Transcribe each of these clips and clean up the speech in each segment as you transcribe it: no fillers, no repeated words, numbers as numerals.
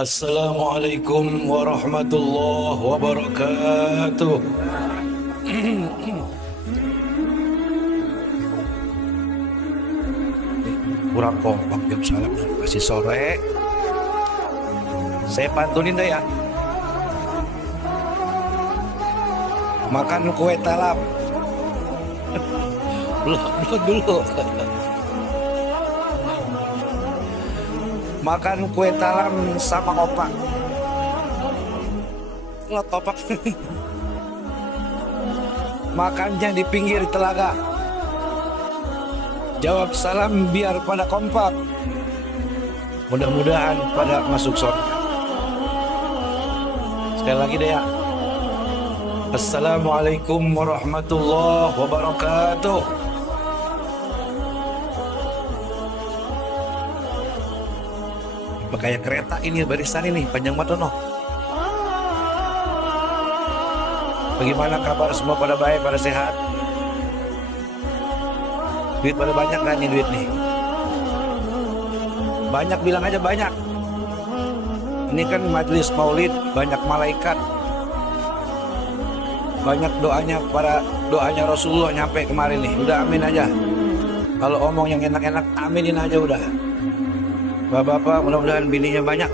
Assalamualaikum warahmatullahi wabarakatuh. Kurang kompak jam salam masih sore. Saya pantunin dah ya. Makan kue talam. Belum dulu. Makan kue talam sama opak. Lot opak. Makannya di pinggir telaga. Jawab salam biar pada kompak. Mudah-mudahan pada masuk surga. Sekali lagi deh ya. Assalamualaikum warahmatullahi wabarakatuh. Kayak kereta ini barisan ini panjang banget noh. Bagaimana kabar semua, pada baik, pada sehat? Duit pada banyak kan nih duit nih? Banyak, bilang aja banyak. Ini kan majelis maulid, banyak malaikat. Banyak doanya Rasulullah nyampe kemarin nih. Udah amin aja. Kalau omong yang enak-enak aminin aja udah. Bapak-bapak mudah-mudahan bininya banyak.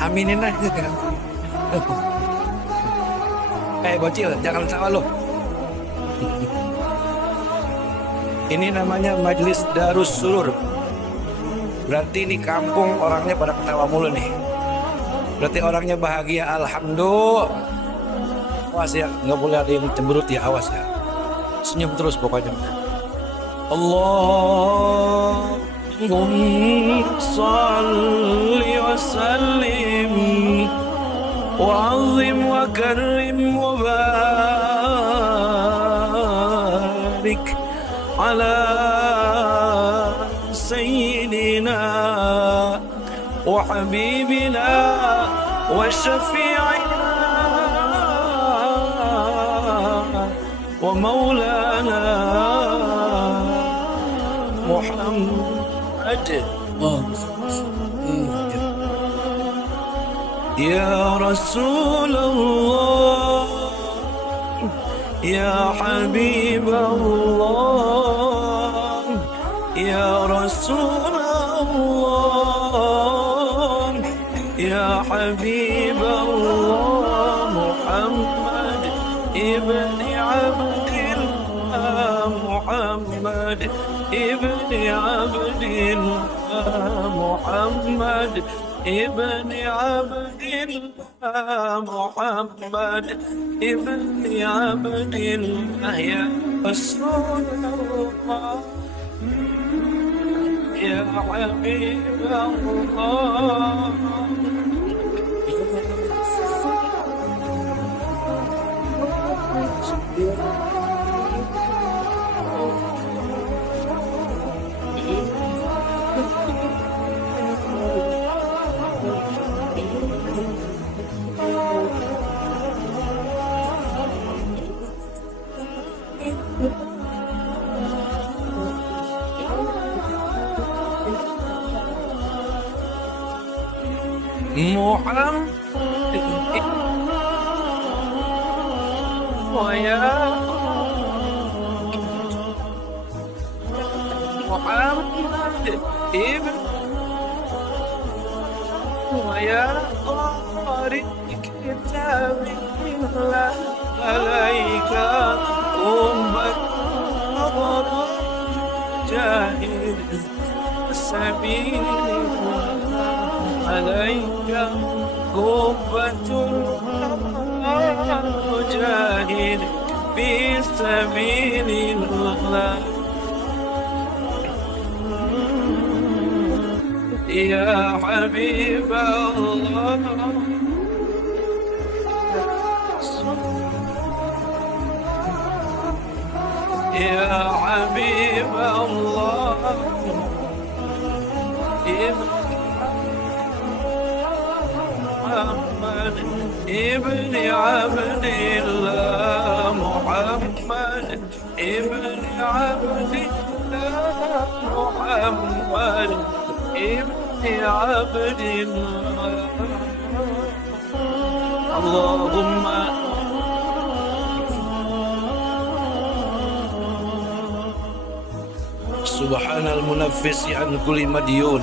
Aminin aja. Bocil, jangan salah lo. Ini namanya Majelis Darus Surur. Berarti ini kampung orangnya pada ketawa mulu nih. Berarti orangnya bahagia, alhamdulillah. Awas ya, nggak boleh ada yang cemberut ya, awas ya. Senyum terus pokoknya. Allahumma salli wa sallim wa azim wa karim wa barik ala sayyidina wa habibina wa syafi'ina wa maulana Muhammad. Ya Rasulullah, Ya Habibullah, Ya Rasulullah, Ya Habibullah, Muhammad ibni Abdillah, Muhammad ibni Abdillah, Muhammad ibni Abdillah, Muhammad ibni Abdillah, ya Rasulullah, ya Habibullah. Muhammad ya Muhammad ibn ya qari kitabillah alaika ummat jahid sabilillah alaika qubbatul mujahid fi sabilillah. Ya Habibullah, Ya Habibullah, Muhammad ibni Abdillah, Muhammad ibni Abdillah, Muhammad ibni عبدنا اللهم سبحان المنفس عن كل مديون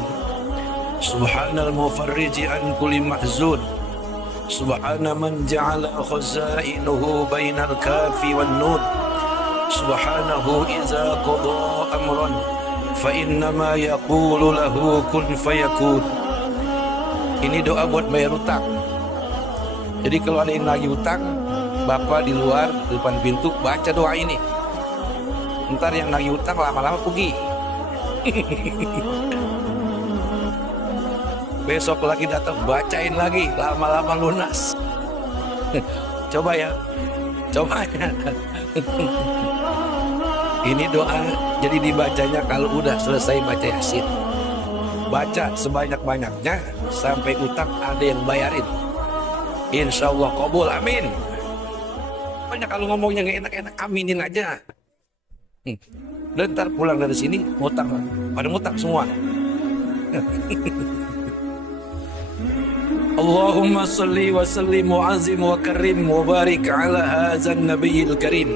سبحان المفرج عن كل محزون سبحان من جعل خزائنه بين الكاف والنون سبحانه إذا قضى أمرا فإنما يقول له كن فيكون. Ini doa buat bayar utang. Jadi kalau ada yang lagi utang, bapak di luar di depan pintu baca doa ini. Ntar yang lagi utang lama-lama pergi. Besok lagi datang bacain lagi, lama-lama lunas. Coba ya, coba ya. Ini doa jadi dibacanya kalau udah selesai baca Yasin. Baca sebanyak-banyaknya sampai utang ada yang bayarin. Insya Allah kabul, amin. Banyak kalau ngomongnya nggak enak-enak, aminin aja. Dan ntar pulang dari sini ngutang, pada ngutang semua. Allahumma salli wa sallim wa azim wa karim wa barik ala hadzal nabiyil karim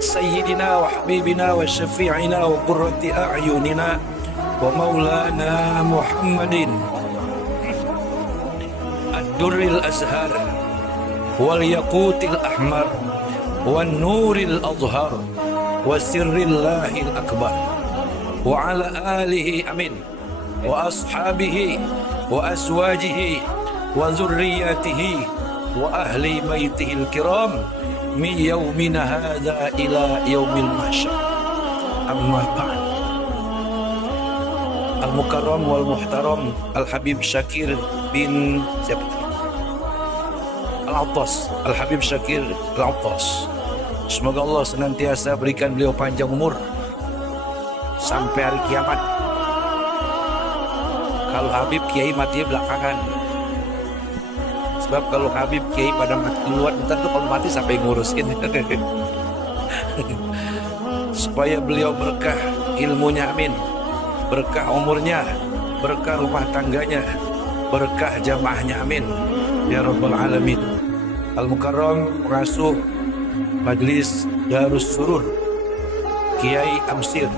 sayyidina wa habibina wa syafi'ina wa qurrati a'yunina wa maulana Muhammadin ad-durril azhar wal yaqutil ahmar wan nuril azhar wa sirrillahil akbar wa ala alihi amin wa ashabihi wa aswajihi wa zurriyatihi wa ahli baitihil kiram min yaumina hadza ila yaumil mahsyar. Amma ba'd. Al-Mukarram wal Muhtaram Al-Habib Syakir bin siapa? Al-Attas, Al-Habib Syakir Al-Attas. Semoga Allah senantiasa berikan beliau panjang umur sampai hari kiamat. Kalau Habib Kiai mati belakangan. Sebab kalau Habib Kiai pada mati duluan, ntar tuh kalau mati sampai ngurusin. Supaya beliau berkah ilmunya, amin. Berkah umurnya, berkah rumah tangganya, berkah jamaahnya, amin. Ya Rabbal Alamin. Al-Mukarram pengasuh Majlis Darus Surur Kiai Amsir.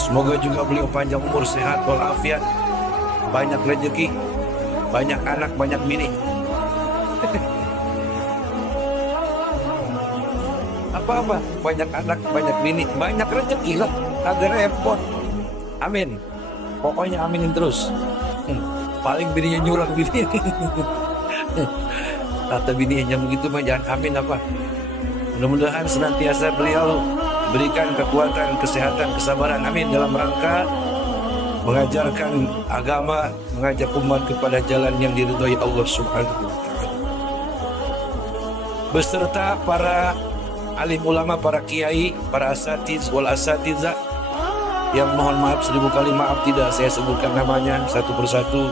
Semoga juga beliau panjang umur, sehat walafiat, banyak rezeki, banyak anak, banyak bini. Apa-apa, banyak anak, banyak bini, banyak rezeki lah, agak repot. Amin. Pokoknya aminin terus. Paling bininya nyurang bini. Kata bininya begitu mah jangan amin apa. Mudah-mudahan senantiasa beliau berikan kekuatan, kesehatan, kesabaran, amin, dalam rangka mengajarkan agama, mengajak umat kepada jalan yang diridhai Allah Subhanahu wa taala. Beserta para alim ulama, para kiai, para asatiz wal asatizah yang mohon maaf 1000 kali maaf tidak saya sebutkan namanya satu persatu.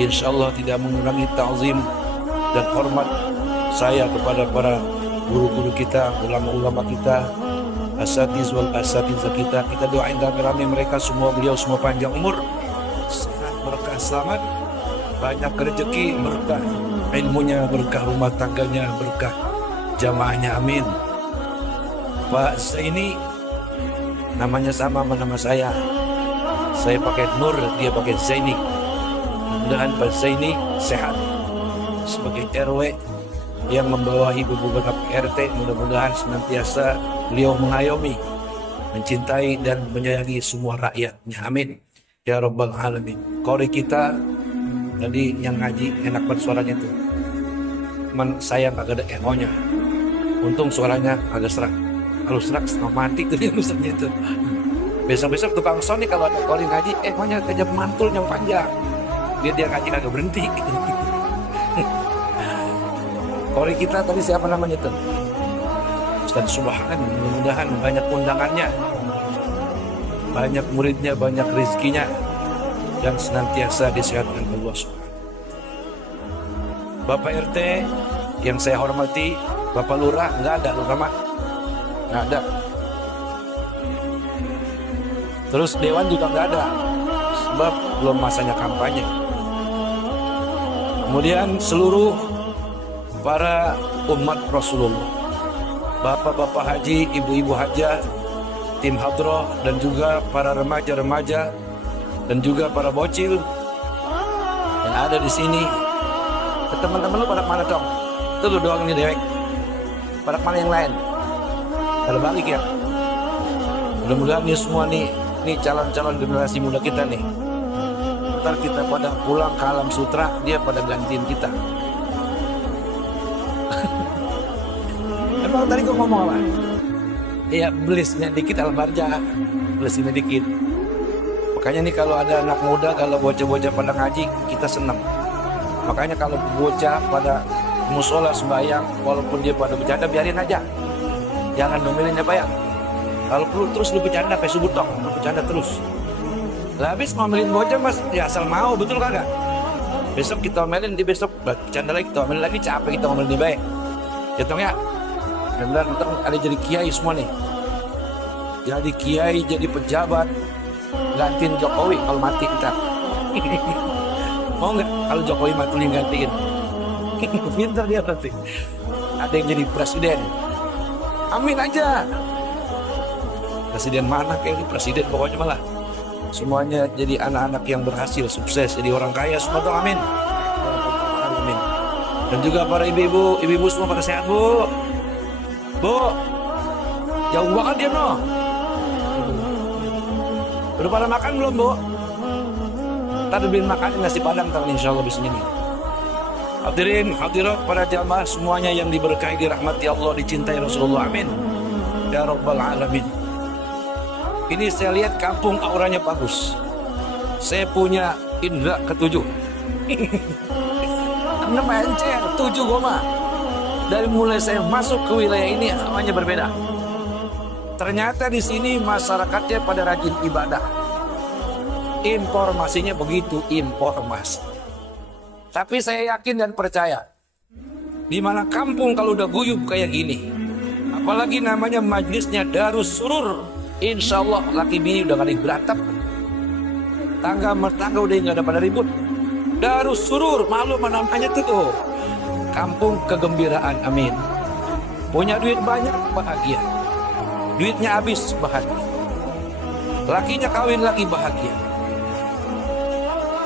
Insyaallah tidak mengurangi ta'zim dan hormat saya kepada para guru-guru kita, ulama-ulama kita, asatiz wal asatizah kita. Kita doain rame-rame mereka semua, beliau semua panjang umur, sehat, berkah, selamat, banyak rezeki, berkah ilmunya, berkah rumah tangganya, berkah jamaahnya, amin. Pak Zaini namanya sama nama saya pakai Nur, dia pakai Zaini. Mudah-mudahan Pak Zaini sehat sebagai RW yang membawahi beberapa RT. Mudah-mudahan senantiasa beliau mengayomi, mencintai dan menyayangi semua rakyatnya, amin. Ya Rabbal Alamin. Qori kita tadi yang ngaji enak banget suaranya tuh, cuman saya gak ada nya. Untung suaranya agak serak. Kalau serak setengah mati tuh dia rusaknya itu. Besok-besok tukang sound nih kalau ada Qori ngaji, nya kejap mantul yang panjang, biar dia ngaji kagak berhenti. Qori kita tadi siapa namanya tuh? Ustaz Subhan. Mudah-mudahan banyak undangannya, banyak muridnya, banyak rezekinya, dan senantiasa disehatkan Allah Subhanahu. Bapak RT yang saya hormati, Bapak Lurah nggak ada, Lurah mah nggak ada. Terus Dewan juga nggak ada. sebab belum masanya kampanye. Kemudian seluruh para umat Rasulullah, bapak-bapak haji, ibu-ibu hajah, tim hadroh, dan juga para remaja-remaja dan juga para bocil yang ada di sini. Teman-teman lu pada mana dong? Itu lu doang ini dewek. Pada mana yang lain? Pada balik ya. Mudah-mudahan nih semua nih calon-calon generasi muda kita nih. Ntar kita pada pulang ke alam sutra, dia pada gantiin kita. Emang tadi gua ngomong apa? Ya belisnya dikit albarja, belisnya dikit. Makanya nih kalau ada anak muda, kalau bocah-bocah pada ngaji, kita senang. Makanya kalau bocah pada musola sembahyang, walaupun dia pada bercanda, biarin aja. Jangan nomelin ya Pak ya. Kalau perlu terus lu bercanda, sampai subuh tok, lu bercanda terus. Lah habis ngomelin bocah mas, ya asal mau, betul kagak? Besok kita omelin, di besok bercanda lagi, kita omelin lagi, capek kita omelin di baik. Hitung ya. Benar, ntar ada jadi kiai semua nih. Jadi kiai, jadi pejabat, gantiin Jokowi kalau mati kita. Mau nggak kalau Jokowi mati gantiin? Pintar dia nanti. Ada yang jadi presiden. Amin aja. Presiden mana kayak ini presiden pokoknya malah. Semuanya jadi anak-anak yang berhasil, sukses, jadi orang kaya semua dong, amin. Amin. Dan juga para ibu-ibu semua pada sehat bu. Bu, jauh banget dia no. Udah pada makan belum bu? Ntar beliin makan nasi padang ntar insya Allah di sini. Hadirin, hadirat para jamaah semuanya yang diberkahi, dirahmati Allah, dicintai Rasulullah, amin. Ya Rabbal Alamin. Ini saya lihat kampung auranya bagus. Saya punya indra ketujuh. 6 encer, 7 goma. Dari mulai saya masuk ke wilayah ini semuanya berbeda. Ternyata di sini masyarakatnya pada rajin ibadah. Informasinya begitu, informasi. Tapi saya yakin dan percaya, di mana kampung kalau udah guyup kayak gini, apalagi namanya majlisnya Darus Surur, insya Allah laki bini udah gak ada yang berantem. Tangga mertangga udah gak ada pada ribut. Darus Surur, malu namanya tuh. Kampung kegembiraan, amin. Punya duit banyak, bahagia. Duitnya habis, bahagia. Lakinya kawin lagi, bahagia.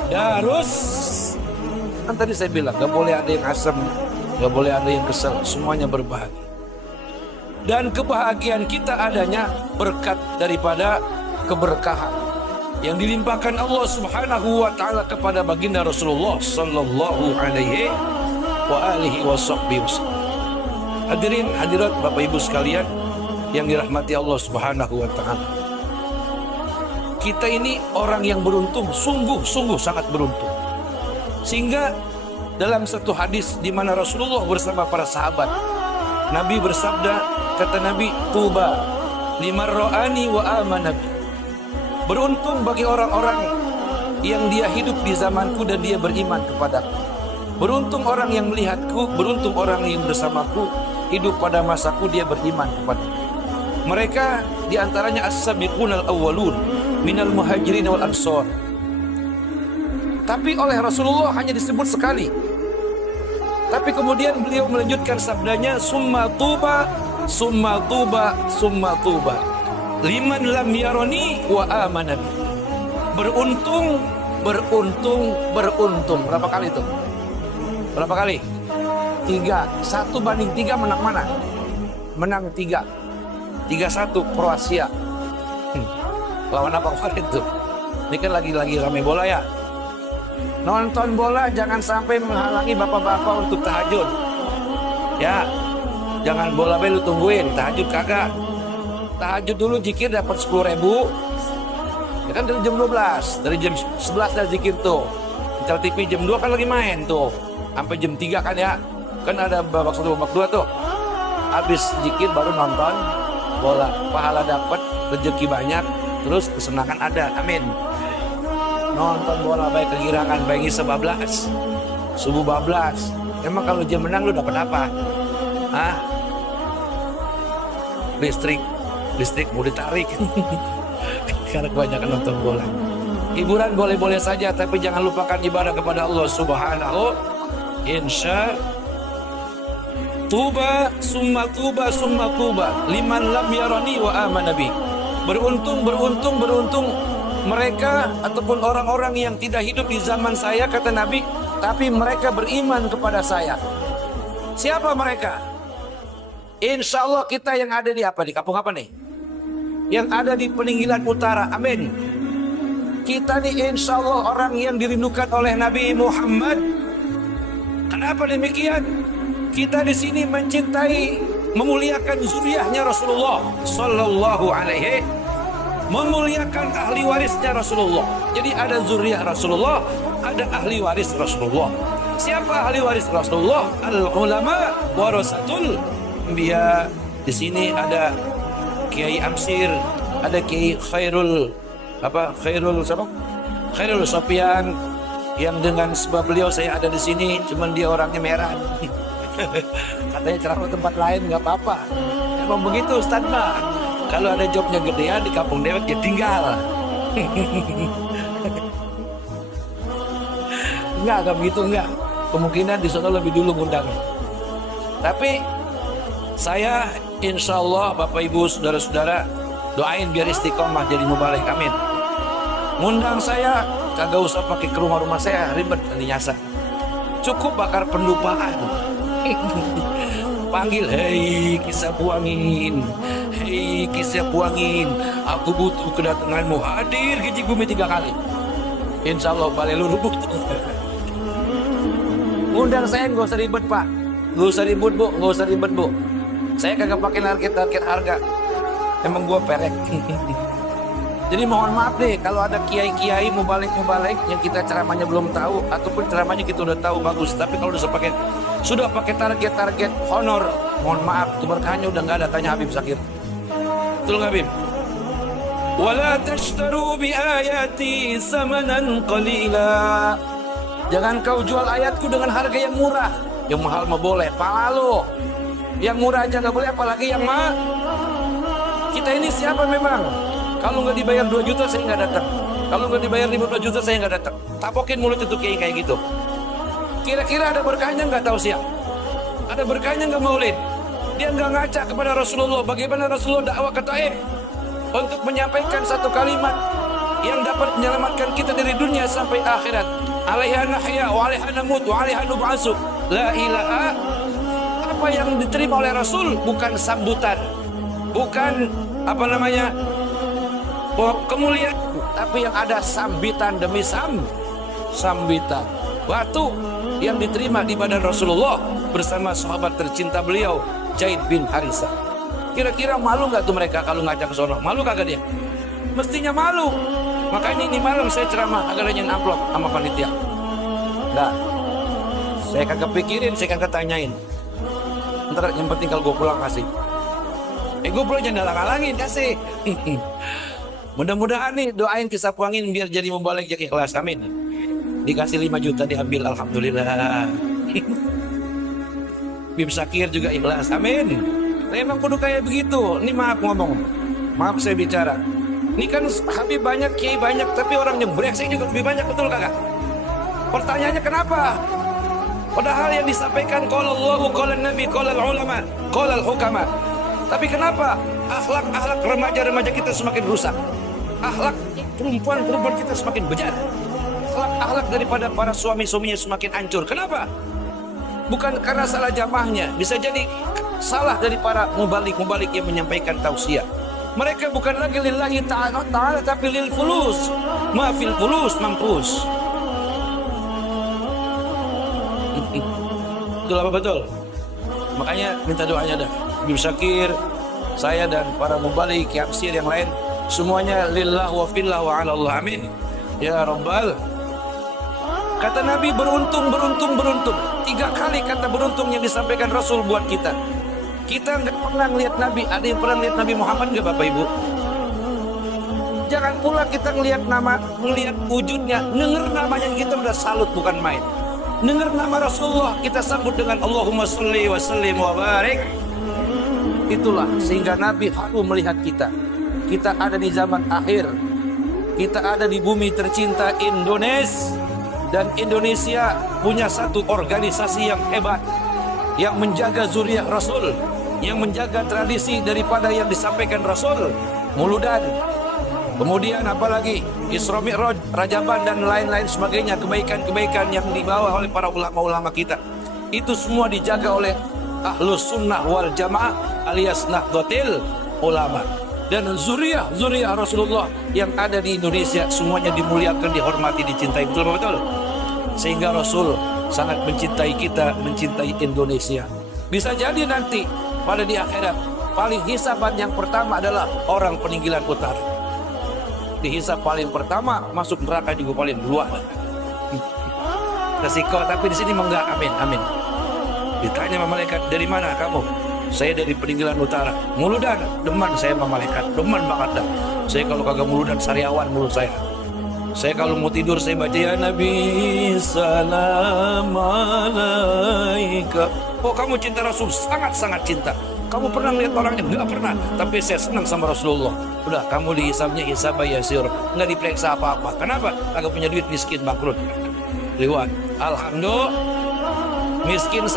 Darus, kan tadi saya bilang gak boleh ada yang asam, gak boleh ada yang kesel, semuanya berbahagia. Dan kebahagiaan kita adanya berkat daripada keberkahan yang dilimpahkan Allah Subhanahu wa taala kepada baginda Rasulullah sallallahu alaihi wa alihi wasallam. Hadirin hadirat Bapak Ibu sekalian yang dirahmati Allah Subhanahu wa taala. Kita ini orang yang beruntung, sungguh-sungguh sangat beruntung. Sehingga dalam satu hadis di mana Rasulullah bersama para sahabat, Nabi bersabda, kata Nabi, tuba liman ra'ani wa amana bi. Beruntung bagi orang-orang yang dia hidup di zamanku dan dia beriman kepadaku. Beruntung orang yang melihatku, beruntung orang yang bersamaku, hidup pada masaku dia beriman kepadaku. Mereka diantaranya as-sabiqun al-awwalun minal muhajirin wal ansor. Tapi oleh Rasulullah hanya disebut sekali. Tapi kemudian beliau melanjutkan sabdanya, summa tuba, summa tuba, summa tuba liman lam yaroni wa amana bi. Beruntung, beruntung, beruntung. Berapa kali itu? Berapa kali? 3. 1/3 menang mana? Menang 3. 3-1 Kroasia. Lawan apa kemarin itu? Ini kan lagi rame bola ya. Nonton bola jangan sampai menghalangi bapak-bapak untuk tahajud. Ya, jangan bola lu tungguin, tahajud kagak. Tahajud dulu zikir dapat 10.000. Ya kan dari jam 12, dari jam 11 ada zikir tuh. Di TV jam 2 kan lagi main tuh. Sampai jam 3 kan ya. Kan ada babak 1 babak 2 tuh. Habis zikir baru nonton bola. Pahala dapat, rezeki banyak, terus kesenangan ada. Amin. Nonton bola baik kegirangan, baik isya bablas, subuh bablas. Emang kalau dia menang lu dapat apa? Hah? Listrik mau ditarik. Karena kebanyakan nonton bola. Hiburan boleh-boleh saja, tapi jangan lupakan ibadah kepada Allah Subhanahu. Insya tuba summa tuba summa tuba liman lam yarani wa amana bi. Beruntung mereka ataupun orang-orang yang tidak hidup di zaman saya, kata Nabi, tapi mereka beriman kepada saya. Siapa mereka? Insya Allah kita yang ada di apa? Di kampung apa nih? Yang ada di Peninggalan Utara. Amin. Kita nih insya Allah orang yang dirindukan oleh Nabi Muhammad. Kenapa demikian? Kita di sini mencintai, memuliakan zuriyahnya Rasulullah Sallallahu Alaihi, memuliakan ahli warisnya Rasulullah. Jadi ada zuriyah Rasulullah, ada ahli waris Rasulullah. Siapa ahli waris Rasulullah? Al ulama warasatul anbiya. Di sini ada Kiai Amsir, ada Kiai Khairul Sofian, yang dengan sebab beliau saya ada di sini, cuman dia orangnya merah. Katanya ceramah tempat lain nggak apa-apa. Emang begitu Ustaz mah. Kalau ada jobnya gedean di kampung dewek ya tinggal. Enggak begitu, enggak. Kemungkinan di sana lebih dulu ngundang. Tapi saya insya Allah Bapak Ibu saudara-saudara doain biar istiqomah jadi mubalik, amin. Ngundang saya kagak usah pakai ke rumah-rumah saya, ribet nanti nyasar. Cukup bakar pendupaan. Panggil, hei kisah buangin, hei kisah buangin, aku butuh kedatanganmu, hadir ke Cikbumi 3 kali. Insya Allah balai lu rubuh. Undang saya nggak usah ribet Pak, nggak usah ribet Bu, nggak usah ribet Bu. Saya kagak pakai target harga, emang gua perek. Jadi mohon maaf deh kalau ada kiai-kiai mubalik yang kita ceramahnya belum tahu, ataupun ceramahnya kita udah tahu bagus, tapi kalau sudah pakai target honor, mohon maaf, keberkahannya udah nggak ada. Tanya Habib Sakir, betul nggak Habib? Wala tashtaru bi ayati samanan qalila. Jangan kau jual ayatku dengan harga yang murah. Yang mahal mah boleh, pala lo. Yang murah aja nggak boleh, apalagi yang mahal. Kita ini siapa memang? Kalau nggak dibayar 2 juta saya nggak datang. Kalau nggak dibayar 15 juta saya nggak datang. Tapokin mulut itu kayak gitu. Kira-kira ada berkahnya nggak tahu siap? Ada berkahnya nggak maulid? Dia nggak ngaca kepada Rasulullah. Bagaimana Rasulullah dakwah ke Taif untuk menyampaikan satu kalimat yang dapat menyelamatkan kita dari dunia sampai akhirat. Alaiha nahya wa alaiha namut wa alaiha nub'atsu. La ilaha. Apa yang diterima oleh Rasul bukan sambutan, bukan kemuliaan, tapi yang ada sambitan demi sambitan. Batu yang diterima di badan Rasulullah bersama sahabat tercinta beliau, Zaid bin Harisah. Kira-kira malu nggak tuh mereka kalau ngajak ke sono? Malu kagak dia? Mestinya malu. Makanya ini malam saya ceramah agak nanyain amplop sama panitia. Enggak. Saya kagak pikirin, saya kagak tanyain. Ntar yang penting kalau gue pulang kasih. Gue pulang jangan halang-halangin, kasih. Mudah-mudahan nih doain kisah puangin biar jadi membalik jadi ikhlas, amin. Dikasih 5 juta diambil, alhamdulillah. Bim Sakir juga ikhlas, amin. Memang kudu kayak begitu. Ini maaf ngomong, maaf saya bicara. Ini kan Habib banyak, Kiai banyak, tapi orangnya brengsek juga lebih banyak, betul kagak? Pertanyaannya kenapa? Padahal yang disampaikan qala Allahu, qala Nabi, qala ulama, qala hukama. Tapi kenapa akhlak remaja-remaja kita semakin rusak? Akhlak perempuan kita semakin bejat. Akhlak daripada para suami-suaminya semakin hancur. Kenapa? Bukan karena salah jamaahnya, bisa jadi salah dari para mubalik yang menyampaikan tausiah. Mereka bukan lagi lillahi ta'ala tapi lil fulus. Ma fil fulus mampus. Betul apa betul? Makanya minta doanya dah. Bim Sakir, saya dan para mubalik, Amsir yang lain, semuanya lillah wa fillah wa ala Allah, amin. Ya Rabbal. Kata Nabi beruntung. 3 kali kata beruntung yang disampaikan Rasul buat kita. Kita nggak pernah lihat Nabi. Ada yang pernah lihat Nabi Muhammad nggak Bapak Ibu? Jangan pula kita ngelihat wujudnya, denger namanya kita udah salut bukan main. Dengar nama Rasulullah kita sambut dengan Allahumma sholli wa sallim wa barik. Itulah sehingga Nabi haru melihat kita. Kita ada di zaman akhir. kita ada di bumi tercinta Indonesia, dan Indonesia punya satu organisasi yang hebat yang menjaga zuriat Rasul, yang menjaga tradisi daripada yang disampaikan Rasul, Muludan, kemudian apalagi Isra Mi'raj, Rajaban, dan lain-lain sebagainya, kebaikan-kebaikan yang dibawa oleh para ulama-ulama kita. Itu semua dijaga oleh Ahlus Sunnah wal Jamaah alias Nahdlatul Ulama. Dan zuriat Rasulullah yang ada di Indonesia semuanya dimuliakan, dihormati, dicintai, betul-betul. Sehingga Rasul sangat mencintai kita, mencintai Indonesia. Bisa jadi nanti pada di akhirat paling hisaban yang pertama adalah orang peninggalan utara. Dihisab paling pertama, masuk neraka juga paling duluan. Resiko, tapi di sini enggak. Amin, amin. Ditanya sama malaikat, dari mana kamu? Saya dari peninggalan utara. Muludan, deman saya sama malaikat, deman banget dah. Saya kalau kagak Muludan, sariawan mulut saya. Saya kalau mau tidur saya baca ya Nabi salam alaika. Oh, kamu cinta Rasul, sangat-sangat cinta. Kamu pernah lihat orangnya? Enggak pernah. Tapi saya senang sama Rasulullah. Udah, kamu dihisabnya hisab yasir, nggak diperiksa apa-apa. Kenapa? Agak punya duit, miskin, bangkrut. Lewat. Alhamdulillah. Miskin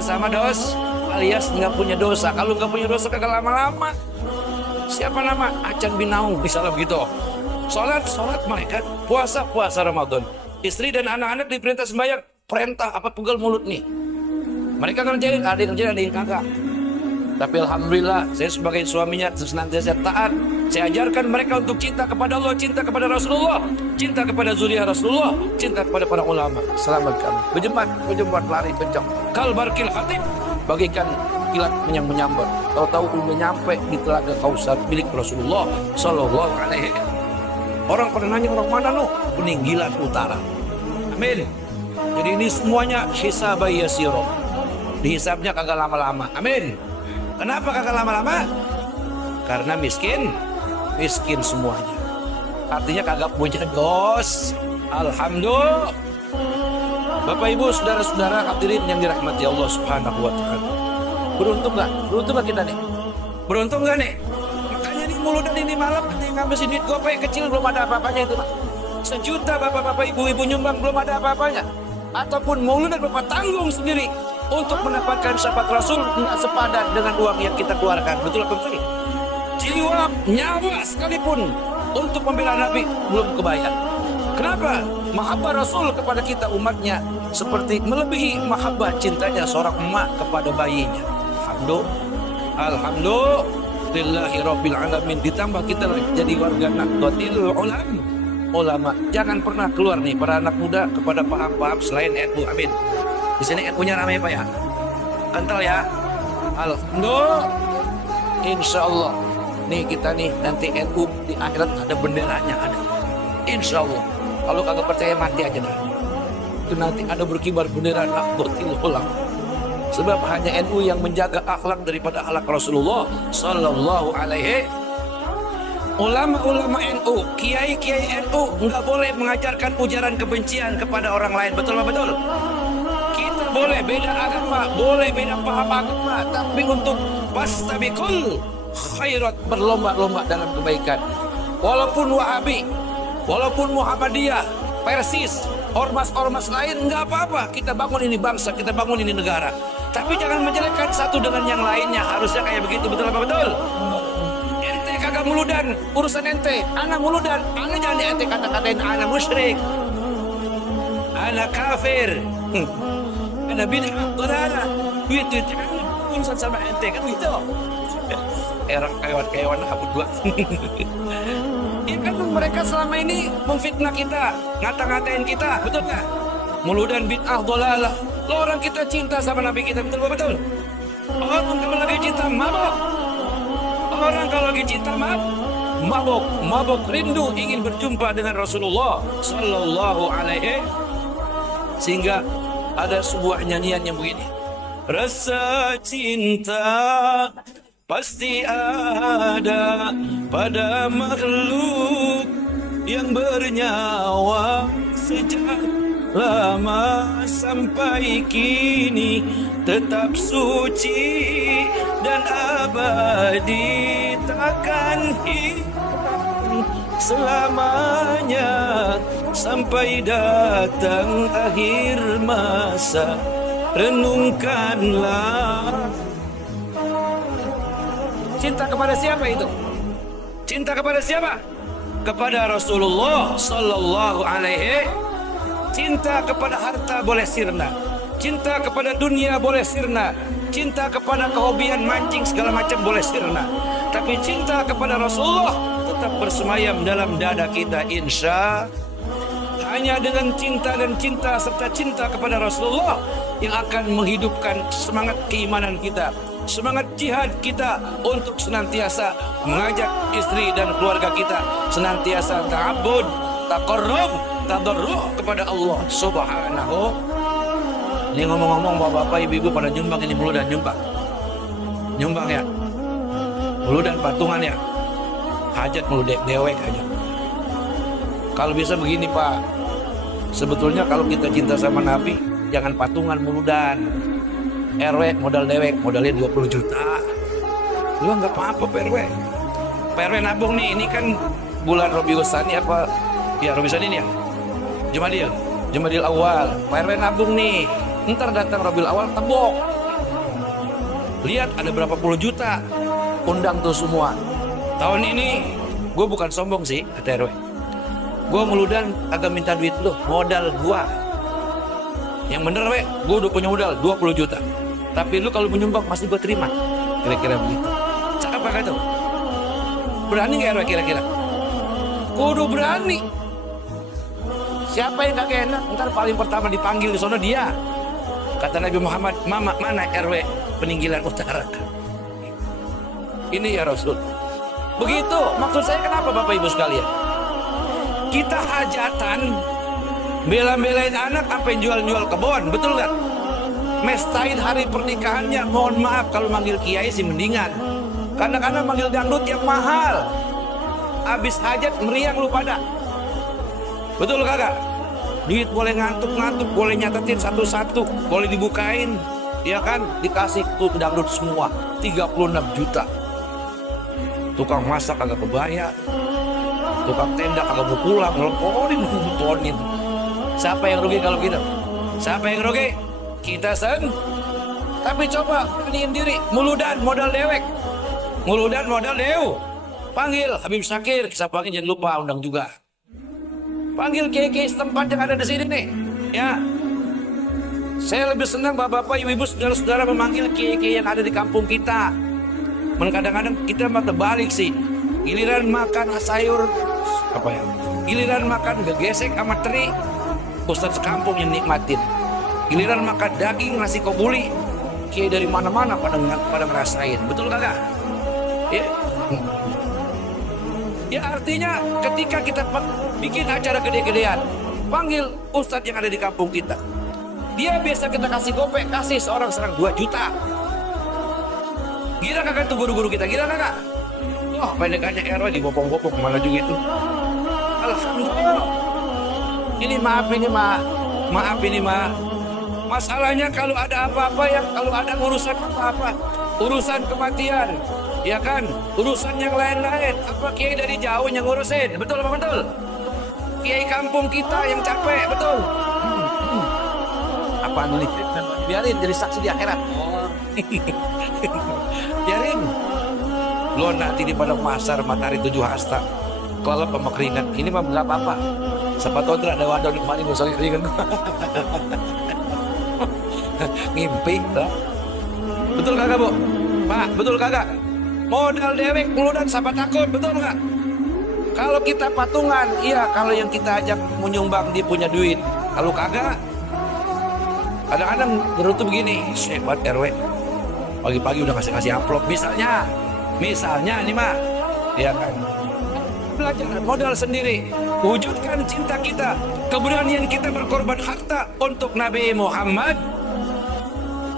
sama dos, alias nggak punya dosa. Kalau nggak punya dosa kagak lama-lama. Siapa nama? Acan bin Naum, misalnya begitu. Sholat malaikat, puasa Ramadan. Istri dan anak-anak diperintah sembahyang, perintah apa pegal mulut nih. Mereka ngerjain, ada yang ngerjain, ada yang kagak. Tapi alhamdulillah, saya sebagai suaminya senantiasa taat. Saya ajarkan mereka untuk cinta kepada Allah, cinta kepada Rasulullah, cinta kepada zuriat Rasulullah, cinta kepada para ulama. Selamat kami. Berjembat lari kencang. Kal barkil hatib, bagikan kilat yang menyambar. Tahu-tahu udah nyampe di telaga Kausar milik Rasulullah Sallallahu Alaihi. Orang pada nanya, orang mana no? Peninggalan utara. Amin. Jadi ini semuanya hisab yasiro. Dihisabnya kagak lama-lama. Amin. Kenapa kagak lama-lama? Karena miskin semuanya. Artinya kagak punya dos. Alhamdulillah. Bapak Ibu, saudara-saudara hadirin yang dirahmati Allah Subhanahu wa taala. Beruntung nggak? Beruntung nggak kita nih? Beruntung nggak nih? Makanya nih Muludan ini malam ngabisin duit gopay kecil, belum ada apa-apanya itu, Pak. 1 juta bapak-bapak ibu-ibu nyumbang, belum ada apa-apanya. Ataupun Muludan Bapak tanggung sendiri untuk mendapatkan syafaat Rasul, nggak sepadan dengan uang yang kita keluarkan. Betul apa betul? Jiwa, nyawa sekalipun untuk membela Nabi belum kebayang. Kenapa? Mahabbah Rasul kepada kita umatnya seperti melebihi mahabbah cintanya seorang emak kepada bayinya. Alhamdulillahi Rabbil Alamin. Ditambah kita jadi warga Nahdlatul Ulama. Jangan pernah keluar nih para anak muda kepada paham-paham selain NU. Amin. Di sini NU-nya ramai Pak ya. Kental ya. Alhamdulillah. Insya Allah. Nih kita nih nanti NU di akhirat ada benderanya ada. Insya Allah. Kalau kagak percaya mati aja dah. Itu nanti ada berkibar bendera Nahdlatul Ulama. Sebab hanya NU yang menjaga akhlak daripada akhlak Rasulullah Sallallahu Alaihi. Ulama-ulama NU, kiai-kiai NU nggak boleh mengajarkan ujaran kebencian kepada orang lain. Betul apa betul? Kita boleh beda agama, boleh beda paham agama, tapi untuk fastabiqul khairat, berlomba-lomba dalam kebaikan. Walaupun Wahabi, walaupun Muhammadiyah, Persis, ormas-ormas lain nggak apa-apa. Kita bangun ini bangsa, kita bangun ini negara. Tapi jangan menjelekkan satu dengan yang lainnya. Harusnya kayak begitu, betul apa betul? Ente kagak Muludan, urusan ente. Anak Muludan, anak jangan ente kata-katain anak musyrik, anak kafir, anak bid'ah, dalalah. Itu urusan sama ente kan gitu. Erang kewan habut gua. Ya kan mereka selama ini memfitnah kita, ngata-ngatain kita, betul nggak? Muludan bid'ah dalalah. Lo orang kita cinta sama Nabi kita, betul betul. Orang kalau lagi cinta mabok. Orang kalau lagi cinta mabok rindu ingin berjumpa dengan Rasulullah Sallallahu Alaihi. Sehingga ada sebuah nyanyian yang begini. Rasa cinta pasti ada pada makhluk yang bernyawa sejak lama sampai kini, tetap suci dan abadi takkan hilang. selamanya sampai datang akhir masa. Renungkanlah. Cinta kepada siapa itu? Cinta kepada siapa? Kepada Rasulullah Sallallahu Alaihi. Cinta kepada harta boleh sirna, cinta kepada dunia boleh sirna, cinta kepada kehobian mancing segala macam boleh sirna, tapi cinta kepada Rasulullah tetap bersemayam dalam dada kita, insya. Hanya dengan cinta dan cinta serta cinta kepada Rasulullah yang akan menghidupkan semangat keimanan kita, semangat jihad kita untuk senantiasa mengajak istri dan keluarga kita senantiasa ta'abbud, taqarrub, tadarru' kepada Allah Subhanahu. Ini ngomong-ngomong bapak-bapak, ibu-ibu pada nyumbang ini mulu dan nyumbang ya, mulu dan patungan ya, hajat mulu dewek aja. Kalau bisa begini Pak, sebetulnya kalau kita cinta sama Nabi, jangan patungan mulu dan RW modal dewek, modalnya 20 juta. Lu nggak apa-apa PRW. PRW nabung nih, ini kan bulan Rabiul Tsani apa? Ya Rabiul Tsani ya. Jumadil Awal. PRW nabung nih. Ntar datang Rabiul Awal tebok. Lihat ada berapa puluh juta. Undang tuh semua. Tahun ini gue bukan sombong sih kata RW. Gue meludan agak minta duit lu, modal gua. Yang bener gue udah punya modal 20 juta. Tapi lu kalau menyumbang masih gue terima. Kira-kira begitu. Cakap apa itu? Berani gak RW kira-kira? Kudu berani. Siapa yang kagak enak? Ntar paling pertama dipanggil di sono dia. Kata Nabi Muhammad, mama mana RW Peninggilan Utara? Ini ya Rasul. Begitu. Maksud saya kenapa Bapak Ibu sekalian? Kita hajatan bela-belain anak apa yang jual-jual kebon, betul nggak? Mestain hari pernikahannya, mohon maaf kalau manggil kiai sih mendingan. Kadang-kadang manggil dangdut yang mahal. Abis hajat meriang lu pada. Betul kagak? Duit boleh ngantuk-ngantuk, boleh nyatetin satu-satu, boleh dibukain, ya kan? Dikasih tuh dangdut semua, 36 juta. Tukang masak kagak kebayar. Tukang tenda kagak mau pulang, ngelponin. Siapa yang rugi kalau gitu? Siapa yang rugi? Kita sen. Tapi coba beraniin diri, muludan modal dewek. Muludan modal dew. Panggil Habib Syakir, siapa lagi jangan lupa undang juga. Panggil kiai-kiai setempat yang ada di sini nih. Ya. Saya lebih senang bapak-bapak, ibu-ibu, saudara-saudara memanggil kiai-kiai yang ada di kampung kita. Kadang-kadang kita mah terbalik sih. Giliran makan sayur apa ya? Giliran makan gegesek sama teri, ustadz sekampung yang nikmatin. Giliran makan daging nasi kobuli, kiai dari mana-mana pada ngerasain. Betul kagak? Ya. Ya artinya ketika kita bikin acara gede-gedean, panggil ustadz yang ada di kampung kita. Dia biasa kita kasih gopek, kasih seorang 2 juta. Gila kagak tuh guru-guru kita? Gila kagak? Wah, pendekannya RW dibopong-bopong kemana juga itu. Alhamdulillah. Ini maaf ini masalahnya kalau ada apa-apa, yang kalau ada urusan apa-apa, urusan kematian, ya kan, urusan yang lain-lain, apa kiai dari jauh yang ngurusin, betul apa betul? Kiai kampung kita yang capek, betul? Apaan ini? Biarin jadi saksi di akhirat. Biarin. Lo nanti di padang pasar Matahari 7 hasta, kalau pemakringan ini mah nggak apa-apa. Siapa tahu ada wadah di kemarin gosok keringan. Ngimpi, tak? Betul kagak Bu? Pak, betul kagak? Modal dewek muludan siapa takut, betul nggak? Kalau kita patungan, iya. Kalau yang kita ajak menyumbang dia punya duit. Kalau kagak, kadang-kadang menurut tuh begini, hebat RW. Pagi-pagi udah kasih amplop, misalnya ini mah, ya kan? Belajar modal sendiri, wujudkan cinta kita, keberanian kita berkorban harta untuk Nabi Muhammad.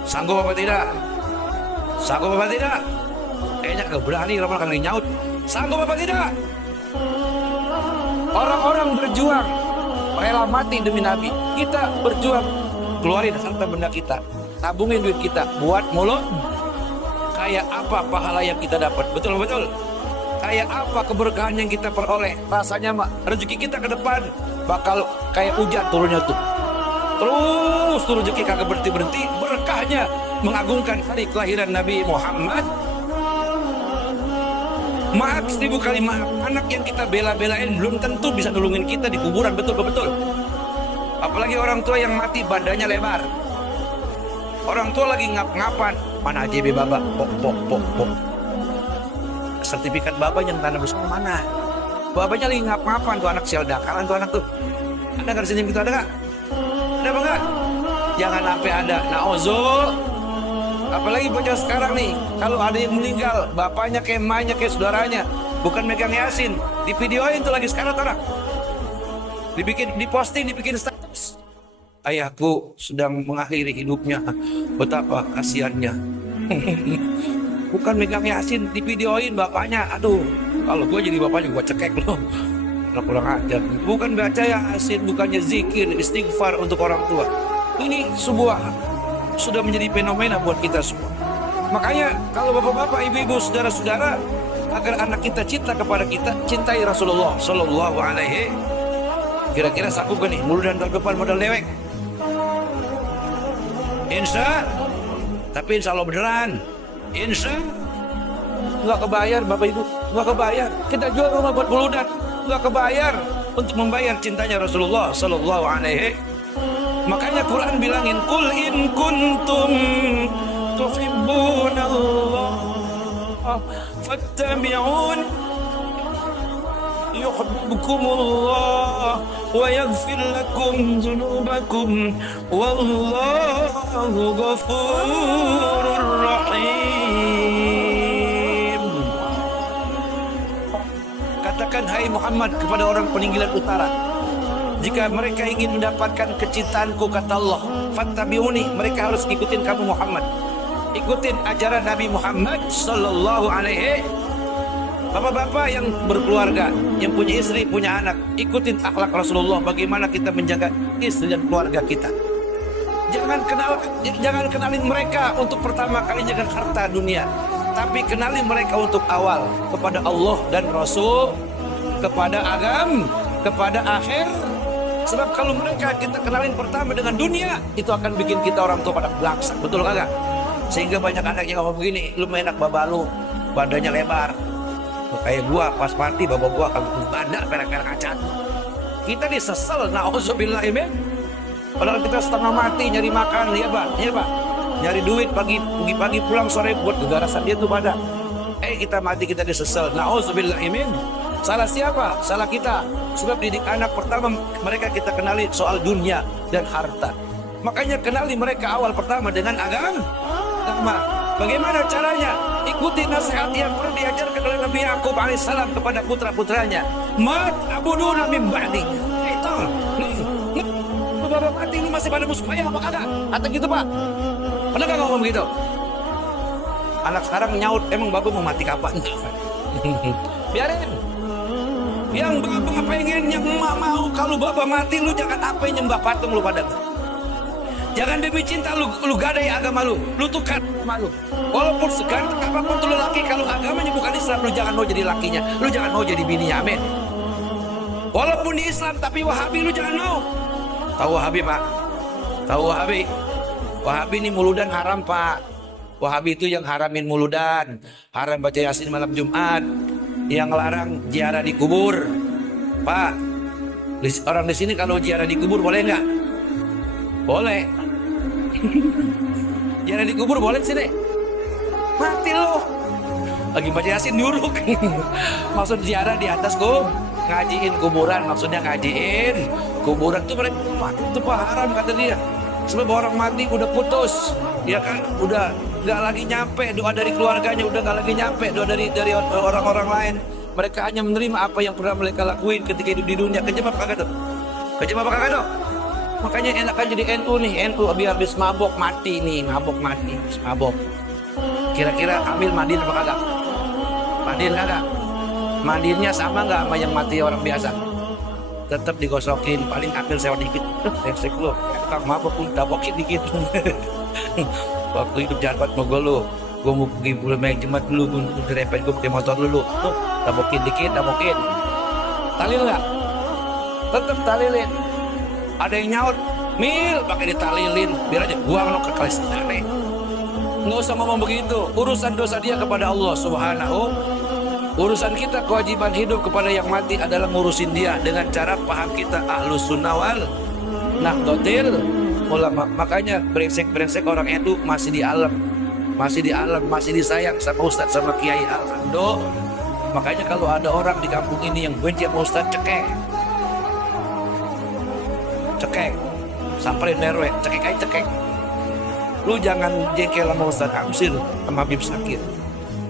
Sanggup apa tidak? Sanggup apa tidak? Kayaknya gak berani, lama kali nyaut. Sanggup apa tidak? Orang-orang berjuang, rela mati demi Nabi. Kita berjuang, keluarin harta benda kita, tabungin duit kita buat mulut. Kayak apa pahala yang kita dapat? Betul. kayak apa keberkahan yang kita peroleh. Rasanya rezeki kita ke depan bakal kayak hujan turunnya tuh. Terus tuh rezeki kagak berhenti-berhenti, berkahnya mengagungkan hari kelahiran Nabi Muhammad. Maaf 1000 kali maaf, anak yang kita bela-belain belum tentu bisa nolongin kita di kuburan, betul-betul. Apalagi orang tua yang mati badannya lebar. Orang tua lagi ngap-ngapan, mana AJB baba, pok. Sertifikat baba yang tanda bersama mana? Babanya lagi ngap-ngapan tuh anak sial dakalan tuh anak tuh. Ada nggak senyum gitu, ada nggak? Ada apa nggak? Jangan sampai ada. Nauzul. Apalagi bocah sekarang nih, kalau ada yang meninggal, bapaknya kayak emaknya kayak saudaranya, bukan megang Yasin, di videoin tuh lagi sekarang orang. Diposting, dibikin status. Ayahku sedang mengakhiri hidupnya, betapa kasihannya. Bukan megang Yasin, di videoin bapaknya. Aduh, kalau gue jadi bapaknya gue cekek loh. Kurang ajar. Bukan baca Yasin, bukannya zikir, istighfar untuk orang tua. Ini sudah menjadi fenomena buat kita semua. Makanya kalau bapak-bapak, ibu-ibu, saudara-saudara, agar anak kita cinta kepada kita, cintai Rasulullah Sallallahu Alaihi. Kira-kira sanggup gak nih mulut dan depan modal dewek? Tapi insya Allah beneran. Nggak kebayar bapak ibu, nggak kebayar. Kita jual rumah buat buludan, nggak kebayar untuk membayar cintanya Rasulullah Sallallahu Alaihi. Makanya Quran bilangin, Qul in kuntum tuhibbunallah fattabi'un yuhibbukumullah wa yaghfir lakum dzunubakum wallahu ghafurur rahim. Katakan hai Muhammad kepada orang peninggalan utara, jika mereka ingin mendapatkan kecintaanku, kata Allah, fattabi'uni, mereka harus ikutin kamu Muhammad, ikutin ajaran Nabi Muhammad Sallallahu Alaihi. Bapak-bapak yang berkeluarga, yang punya istri, punya anak, ikutin akhlak Rasulullah, bagaimana kita menjaga istri dan keluarga kita. Jangan kenalin mereka untuk pertama kalinya dengan harta dunia, tapi kenalin mereka untuk awal kepada Allah dan Rasul, kepada agama, kepada akhir. Sebab kalau mereka kita kenalin pertama dengan dunia, itu akan bikin kita orang tua pada belaksak, betul kagak? Sehingga banyak anak yang ngomong begini, lu enak baba lu, badannya lebar. Kayak gua pas mati, baba gua kagak badan perak-perak kaca. Kita disesel, na'udzubillah min. Padahal kita setengah mati nyari makan, ya pak, nyari duit pagi pulang sore buat kegarasan dia tuh pada. Kita mati, kita disesel, na'udzubillah min. Salah siapa? Salah kita. Sebab didik anak pertama mereka kita kenali soal dunia dan harta. Makanya kenali mereka awal pertama dengan agama. Bagaimana caranya? Ikuti nasihat yang pernah diajarkan oleh Nabi Yakub alaihissalam kepada putra-putranya. Mat abuduna min ba'di. Itu. Bapak mati ini masih pada musuh apa kagak? Atau gitu pak? Pernah gak ngomong begitu? Anak sekarang nyaut, emang bapak mau mati kapan? Biarin. Yang bapak pengen, yang mau kalau bapak mati, lu jangan apa yang nyembah patung lu pada. Jangan demi cinta lu gadai agama lu tukar sama lu. Walaupun seganteng apapun tuh laki, kalau agamanya bukan Islam, lu jangan mau jadi lakinya, lu jangan mau jadi bininya, amin. Walaupun di Islam tapi Wahabi, lu jangan mau. Tahu Wahabi pak? Tahu Wahabi? Wahabi ini muludan haram pak. Wahabi itu yang haramin muludan, haram baca Yasin malam Jumat, yang larang ziarah di kubur. Pak, orang di sini kalau ziarah di kubur boleh nggak? Boleh. Ziarah di kubur boleh sini. Mati lo. Lagi baca Yasin nyuruk. Maksud ziarah di atas ngajiin kuburan, maksudnya ngajiin kuburan tuh mereka mati itu pak haram kata dia. Sebab orang mati udah putus, ya kan, udah nggak lagi nyampe doa dari keluarganya, udah nggak lagi nyampe doa dari orang-orang lain. Mereka hanya menerima apa yang pernah mereka lakuin ketika hidup di dunia. Kejam apa kagak tuh? Kejam apa kagak tuh? Makanya enakan jadi NU nih, NU biar habis mabok mati nih, mabok mati, mabok. Kira-kira ambil mandin apa kagak? Mandin kagak? Mandinnya sama nggak sama yang mati orang biasa? Tetap digosokin, paling ambil sewa dikit. Resek lu, tukang mabok lu tabokin dikit. Waktu hidup jangan buat mogol lu. Gue mau pergi pulang main Jumat dulu, gue direpet, gue pakai motor dulu. Tuh, tabokin dikit, tabokin. Talil nggak? Tetep talilin. Ada yang nyaut, Mil, pakai ditalilin, biar aja buang lo ke kali aneh. Nggak usah ngomong begitu. Urusan dosa dia kepada Allah Subhanahu. Urusan kita kewajiban hidup kepada yang mati adalah ngurusin dia dengan cara paham kita Ahlus Sunnah wal Nahdlatul Ulama. Makanya brengsek-brengsek orang itu masih di alam, masih disayang sama Ustadz sama Kiai. Alhamdulillah. Makanya kalau ada orang di kampung ini yang benci sama Ustadz, cekek, samperin RW, cekek. Lu jangan jengkel sama Ustadz Amsil sama Habib Sakir.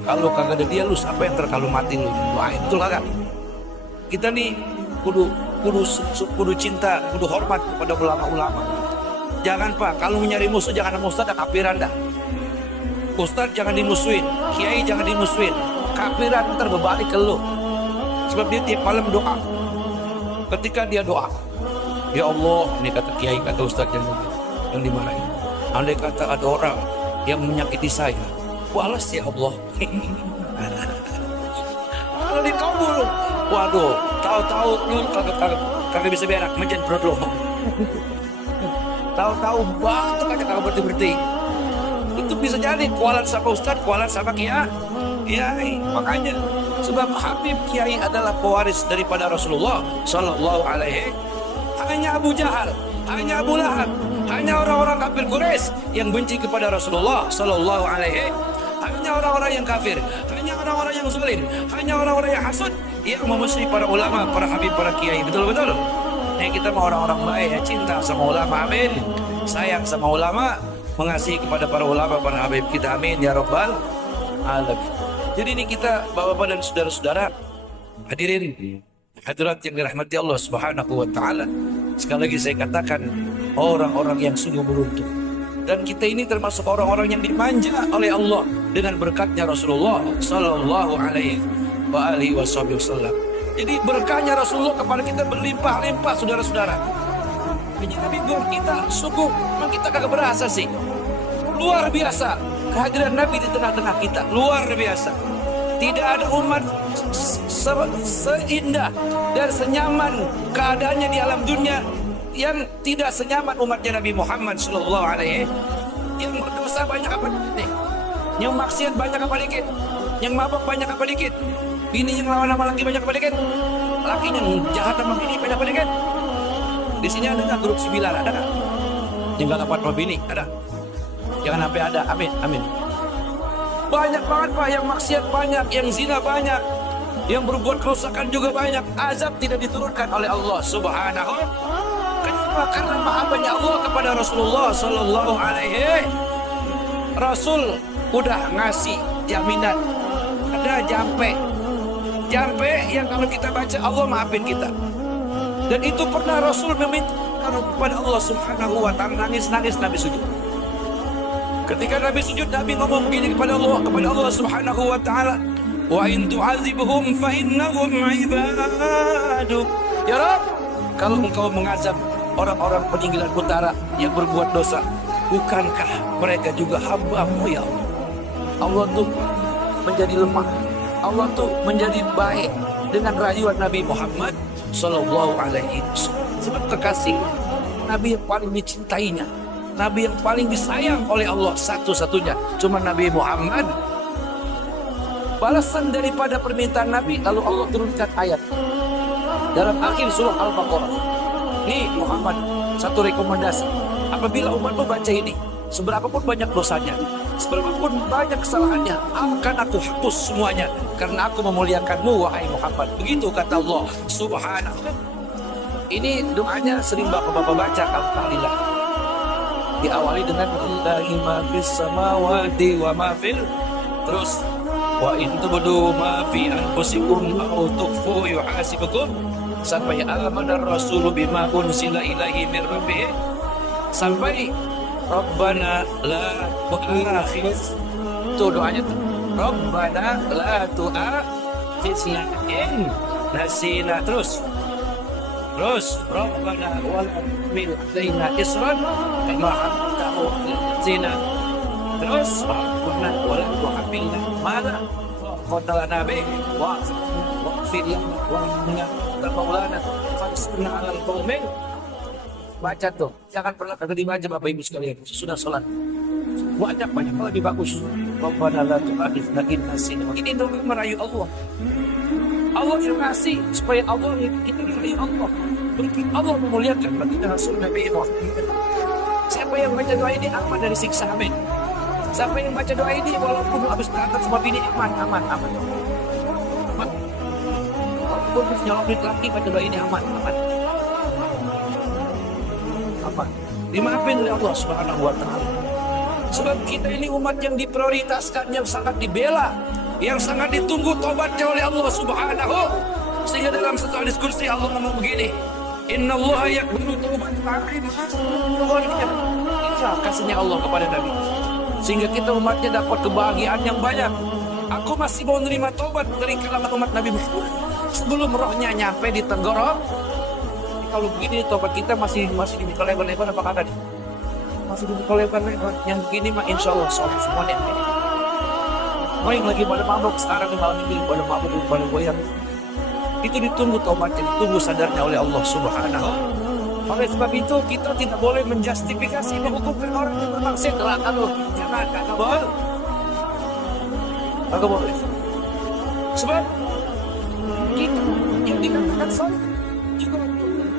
Kalau kagak ada dia, lu siapa yang kalau mati lu? Wah, itu lah kan. Kita nih kudu cinta, kudu hormat kepada ulama-ulama. Jangan Pak, kalau nyari musuh jangan sama Ustadz, kafiran dah. Ustadz jangan dimusuhin, Kiai jangan dimusuhin, kafiran ntar berbalik ke lu. Sebab dia tiap malam doa. Ketika dia doa, ya Allah, ini kata Kiai, kata Ustadz yang dimarahin. Andai kata ada orang yang menyakiti saya, balas ya Allah. Kalau dikabul, waduh, tahu-tahu lu kagak bisa berak, menjen perut lo. Tahu-tahu batu kagak berhenti. Itu bisa jadi kualan sama Ustadz, kualan sama Kiai. Makanya sebab Habib Kiai adalah pewaris daripada Rasulullah Sallallahu Alaihi. Hanya Abu Jahal, hanya Abu Lahab, hanya orang-orang kafir Quraisy yang benci kepada Rasulullah Sallallahu Alaihi. Hanya orang-orang yang kafir, hanya orang-orang yang zalim, hanya orang-orang yang hasud yang memusuhi para ulama, para habib, para kiai. Betul-betul. Nih kita mau orang-orang baik, ya, cinta sama ulama, amin. Sayang sama ulama, mengasihi kepada para ulama, para habib kita, amin ya rabbal alamin. Jadi ini kita bapak-bapak dan saudara-saudara hadirin hadirat yang dirahmati Allah Subhanahu wa taala. Sekali lagi saya katakan, orang-orang yang sungguh beruntung. Dan kita ini termasuk orang-orang yang dimanja oleh Allah dengan berkatnya Rasulullah Sallallahu Alaihi Wasallam. Jadi berkahnya Rasulullah kepada kita berlimpah-limpah, saudara-saudara. Ini Nabi buat kita sungguh, memang kita kagak berasa sih. Luar biasa kehadiran Nabi di tengah-tengah kita, luar biasa. Tidak ada umat seindah dan senyaman keadaannya di alam dunia yang tidak senyaman umatnya Nabi Muhammad Sallallahu Alaihi. Yang berdosa banyak apa dikit, yang maksiat banyak apa dikit, yang mabuk banyak apa dikit, bini yang lawan sama laki banyak apa dikit, laki yang jahat sama bini banyak apa dikit. Di sini ada nggak grup 9? Ada nggak? Tinggal dapat sama bini? Ada? Jangan sampai ada. Amin, amin. Banyak banget Pak, yang maksiat banyak, yang zina banyak, yang berbuat kerusakan juga banyak. Azab tidak diturunkan oleh Allah Subhanahu. Kenapa? Karena mahabbahnya Allah kepada Rasulullah Sallallahu Alaihi. Rasul udah ngasih jaminan. Ada jampe yang kalau kita baca Allah maafin kita. Dan itu pernah Rasul meminta kepada Allah Subhanahu wa taala, nangis-nangis Nabi sujud. Ketika Nabi sujud, Nabi ngomong begini kepada Allah Subhanahu wa taala, "Wa in tu'adzibhum fa innahum 'ibaduk." Ya Rabb, kalau engkau mengazab orang-orang peninggalan utara yang berbuat dosa, bukankah mereka juga hamba-Mu ya Allah? Allah tuh menjadi lemah, Allah tuh menjadi baik dengan rayuan Nabi Muhammad Sallallahu Alaihi Wasallam. Sebab kekasih Nabi yang paling dicintainya, Nabi yang paling disayang oleh Allah satu-satunya cuma Nabi Muhammad. Balasan daripada permintaan Nabi, lalu Allah turunkan ayat dalam akhir surah Al-Baqarah. Nih Muhammad, satu rekomendasi. Apabila umatmu baca ini, seberapapun banyak dosanya, seberapapun banyak kesalahannya, akan aku hapus semuanya karena aku memuliakanmu wahai Muhammad. Begitu kata Allah Subhanahu. Ini doanya sering bapak-bapak baca alhamdulillah. Diawali dengan lillahi ma fis samawati wa ma fil, terus wa in tubdu ma fi anfusikum aw tukhfu yuhasibukum, sampai amanar rasulu bima unsila ilaihi min rabbih, sampai Rabbana la tu'akhidz. Itu doanya tuh. Rabbana la tu'akhidna in nasina. Terus Rabbana wa la tahmil alaina isran kama hamaltahu 'alal ladzina Terus wa'afna wala tuhamilna mana qatala nabi wa'afilna wa'afna maulana fansurna 'alal qaumin. Baca tuh, jangan pernah kagak dibaca Bapak Ibu sekalian sudah sholat. Banyak kalau lebih bagus. Rabbana la tu'akhidhna in nasina. Ini dong merayu Allah. Allah yang ngasih supaya Allah kita merayu Allah. Berarti Allah memuliakan baginda Rasul Nabi Muhammad. Siapa yang baca doa ini aman dari siksa, amin. Siapa yang baca doa ini walaupun habis berantem sama bini aman. Walaupun habis nyolong duit laki baca doa ini aman. Dimaafin oleh Allah Subhanahu wa taala. Sebab kita ini umat yang diprioritaskan, yang sangat dibela, yang sangat ditunggu tobatnya oleh Allah Subhanahu. Sehingga dalam satu hadis kursi Allah ngomong begini, innallaha yaqbalu taubatal 'abid. Inilah kasihnya Allah kepada Nabi, sehingga kita umatnya dapat kebahagiaan yang banyak. Aku masih mau menerima tobat dari kalangan umat Nabi Muhammad sebelum rohnya nyampe di tenggorok. Kalau begini tobat kita masih dibuka lebar-lebar apa kagak nih? Masih dibuka lebar-lebar. Yang begini mah insya Allah semuanya. Oh yang lagi pada mabuk sekarang di malam ini pada mabuk pada goyang. Itu ditunggu tobatnya, ditunggu sadarnya oleh Allah Subhanahu. Oleh sebab itu kita tidak boleh menjustifikasi menghukumkan orang yang bermaksiat neraka loh. Jangan, kagak boleh. Sebab kita yang dikatakan soleh juga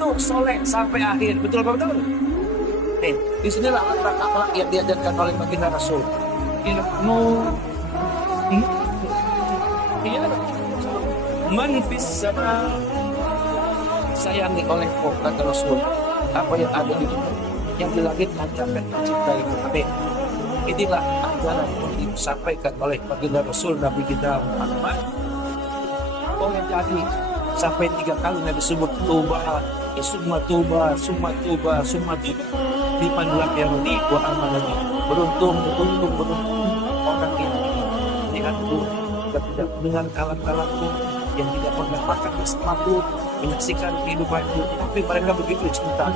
untuk soleh sampai akhir. Betul apa betul? Nih, di sinilah akhlak yang diajarkan oleh baginda Rasul. Man fis sama, sayangi olehku kata Rasul. Apa yang ada di dunia, yang di langit akan mencintai. Amin. Inilah ajaran yang disampaikan oleh baginda Rasul Nabi kita Muhammad. Boleh jadi sampai 3 kali Nabi sebut tuba, summa tuba. Liman lam yardi wa amalani. Beruntung orang yang lihatku dan tidak mendengar kalam-kalamku, yang tidak pernah makan bersamaku, menyaksikan kehidupanku, tapi mereka begitu cinta.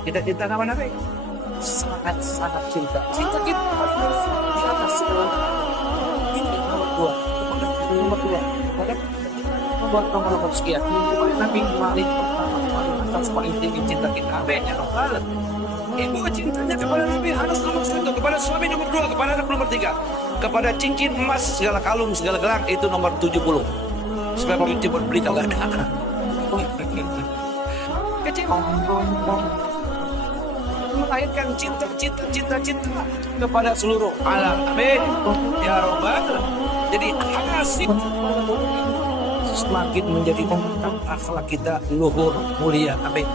Kita cinta nama Nabi, sangat cinta kita di atas segala. Ini nomor dua. Maka membuat nomor sekian. Nabi paling atas paling tinggi cinta kita. Abenya nomor. Ibu cintanya kepada Nabi harus nomor 1, kepada suami nomor 2, kepada anak nomor 3, kepada cincin emas segala kalung segala gelang itu nomor 70. Sebab duitnya buat beli kagak ada. Kecil. Melahirkan cinta kepada seluruh alam. Amin. Ya Rabbal. Jadi hasil semakin menjadi akhlak kita luhur mulia. Amin.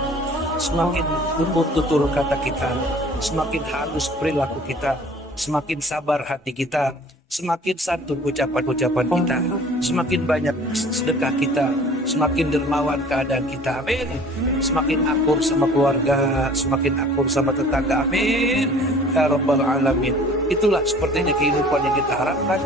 Semakin lembut tutur kata kita, semakin halus perilaku kita, semakin sabar hati kita, semakin santun ucapan-ucapan kita, semakin banyak sedekah kita, semakin dermawan keadaan kita. Amin. Semakin akur sama keluarga, semakin akur sama tetangga. Amin. Ya Rabbal Alamin. Itulah sepertinya kehidupan yang kita harapkan,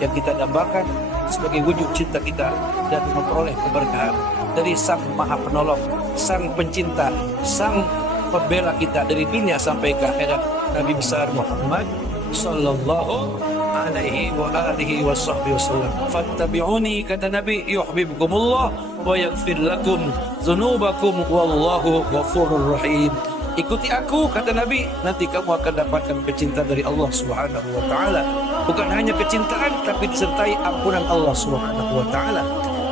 yang kita dambakan sebagai wujud cinta kita dan memperoleh keberkahan dari Sang Maha Penolong, Sang Pencinta, Sang Pembela kita dari dunia sampai ke akhirat, Nabi besar Muhammad sallallahu alaihi wa alihi wasallam. Fattabi'uni kata Nabi yuhibbukumullah wa yaghfir lakum dzunubakum wallahu ghafurur rahim. Ikuti aku kata Nabi, nanti kamu akan dapatkan kecintaan dari Allah Subhanahu wa taala. Bukan hanya kecintaan tapi disertai ampunan Allah Subhanahu wa taala.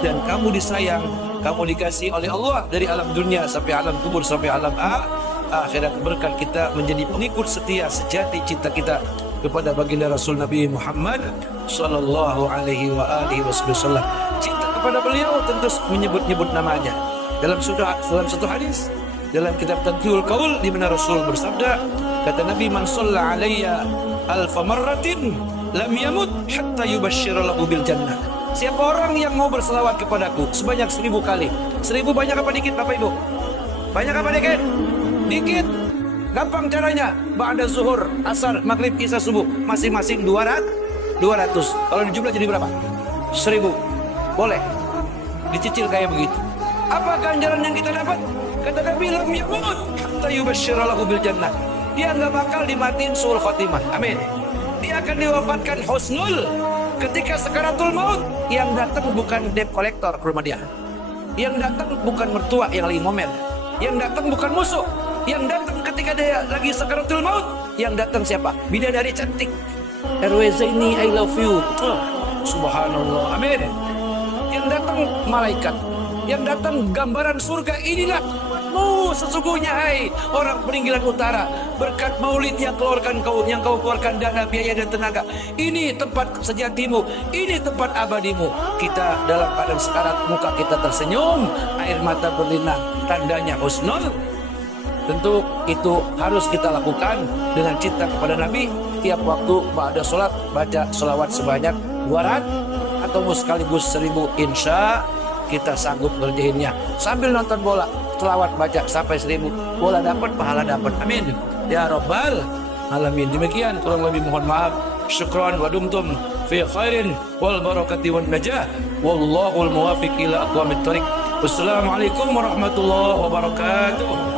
Dan kamu disayang, kamu dikasih oleh Allah dari alam dunia sampai alam kubur sampai alam akhirat. Berkat kita menjadi pengikut setia sejati cinta kita kepada baginda Rasul Nabi Muhammad sallallahu alaihi wa alihi wasallam. Cinta kepada beliau tentu menyebut-nyebut namanya. Dalam satu hadis dalam kitab Tadhkirul Qaul di mana Rasul bersabda, kata Nabi, man shalla alayya alfa marratin lam yamut hatta yubashshira lahu bil jannah. Siapa orang yang mau berselawat kepadaku sebanyak 1000 kali. 1000 banyak apa dikit Bapak Ibu? Banyak apa dikit? Dikit. Gampang caranya. Ba'da zuhur, asar, maghrib, isya, subuh, masing-masing 200. Kalau dijumlah jadi berapa? 1000. Boleh. Dicicil kayak begitu. Apa ganjaran yang kita dapat? Kata Nabi, lam yamut hatta yubashshira lahu bil jannah. dia nggak bakal dimatiin suul khotimah. Amin. Dia akan diwafatkan husnul ketika sakaratul maut. Yang datang bukan debt collector ke rumah dia. Yang datang bukan mertua yang lagi ngomel. Yang datang bukan musuh. Yang datang ketika dia lagi sakaratul maut. Yang datang siapa? Bidadari cantik. RW Zaini, I love you. Subhanallah. Amin. Yang datang malaikat. Yang datang gambaran surga. Inilah sesungguhnya hai orang peninggalan utara, berkat maulid yang kau keluarkan dana, biaya dan tenaga. Ini tempat sejatimu, ini tempat abadimu. Kita dalam keadaan sekarat, muka kita tersenyum, air mata berlinang, tandanya husnul. Tentu itu harus kita lakukan dengan cinta kepada Nabi. Tiap waktu ba'da sholat baca sholawat sebanyak 200 atau sekaligus 1000, insya kita sanggup ngerjainnya. Sambil nonton bola, selawat baca sampai 1000, bola dapat, pahala dapat. Amin ya rabbal alamin. Demikian kurang lebih mohon maaf. Syukran wa dumtum fi khairin wal barakati wan najah. Wallahul muwafiq ila aqwamit thoriq. Wassalamualaikum warahmatullahi wabarakatuh.